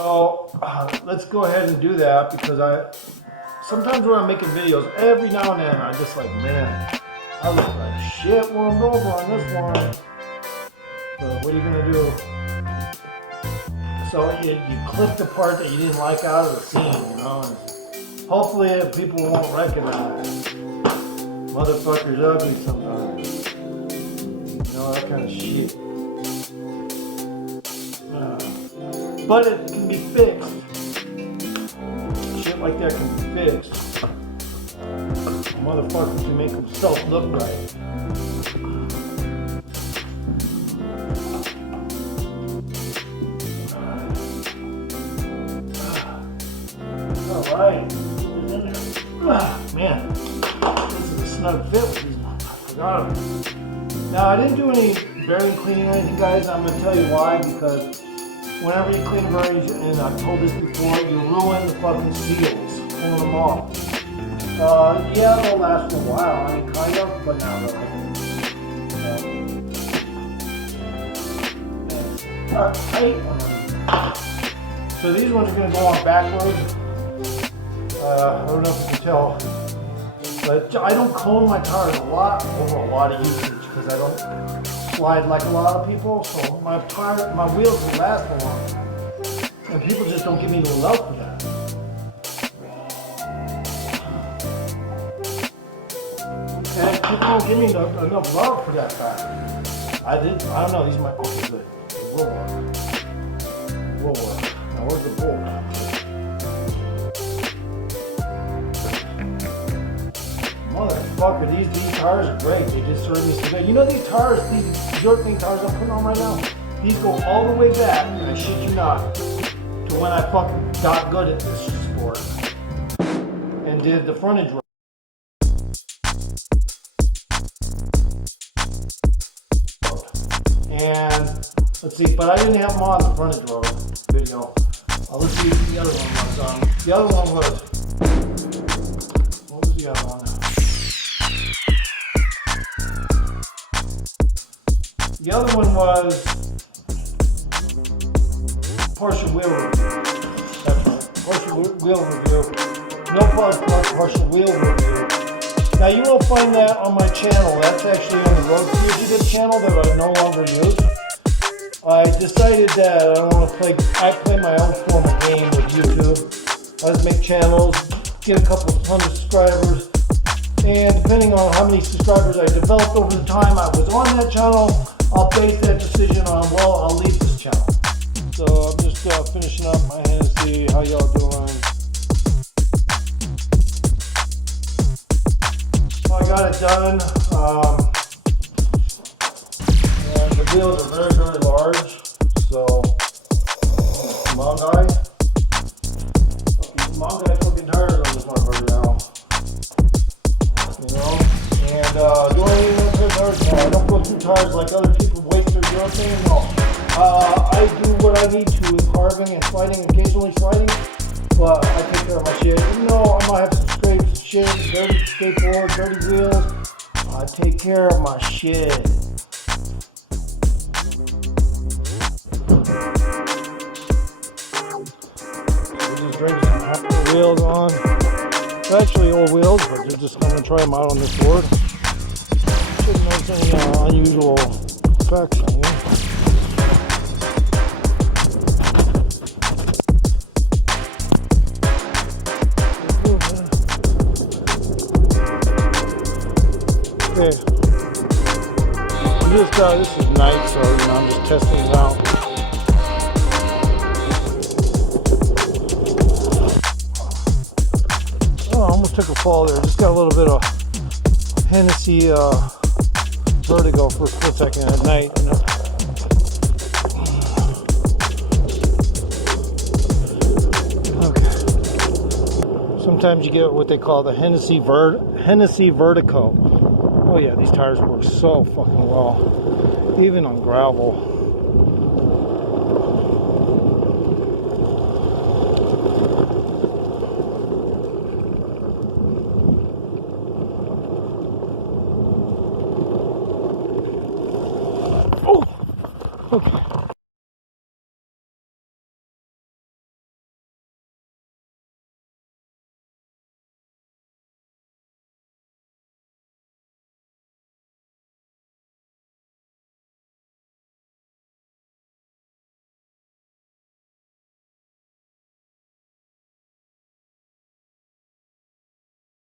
So let's go ahead and do that, because sometimes when I'm making videos, every now and then I just like, man, I look like shit when I'm over on this one. But what are you gonna do? So you clip the part that you didn't like out of the scene, you know. And hopefully people won't recognize. Motherfuckers ugly sometimes. You know, that kind of shit. But it can be fixed. Shit like that can be fixed. Motherfuckers can make themselves look right. Alright. Man, this is a snug fit with these ones. I forgot them. Now, I didn't do any bearing cleaning or anything, guys. I'm going to tell you why. Because whenever you clean bearings, and I've told this before, you ruin the fucking seals, pulling them off. Yeah, they'll last for a while. I mean, kind of, but not really. Tight one. So these ones are going to go on backwards. I don't know if you can tell, but I don't comb my tires a lot over a lot of usage, because I don't slide like a lot of people, so my wheels will last long, and people just don't give me the love for that. And people don't give me enough love for that fact. I don't know, these might, okay, good. It will work. It will work. Now where's the bolt? Motherfucker, these tires are great. They just serve me so good. You know these tires, these York tires I'm putting on right now, these go all the way back, and I shit you not, to when I fucking got good at this sport and did the frontage road. And let's see, but I didn't have them on the frontage road video. Let's see what the other one was. The other one was, what was the other one? The other one was partial wheel review. That's right. Partial wheel review. No partial wheel review. Now you will find that on my channel. That's actually on the Road Fugitive channel that I no longer use. I decided that I don't want to play. I play my own form of game with YouTube. I just make channels, get a couple of hundred subscribers, and depending on how many subscribers I developed over the time I was on that channel, I'll base that decision on, well, I'll leave this channel. So I'm just finishing up my Hennessy. How y'all doing? So I got it done. And the wheels are very, very large. So, come on, guys. Come on, guys, fucking tires on this motherfucker now. You know? And do I even put tires? No, I don't go through tires like other people waste their urethane. No. I do what I need to with carving and sliding, occasionally sliding, but I take care of my shit. Even though I might have some scrapes, shit, dirty skateboard, dirty wheels, I take care of my shit. So we just drink some wheels on. They're actually old wheels, but they're just going to try them out on this board. Shouldn't notice any unusual effects on here. Okay. This is night, so you know, I'm just testing it out. Oh, I almost took a fall there. Just got a little bit of Hennessy vertigo for a split second at night. You know? Okay. Sometimes you get what they call the Hennessy vertigo. Oh yeah, these tires work so fucking well, even on gravel.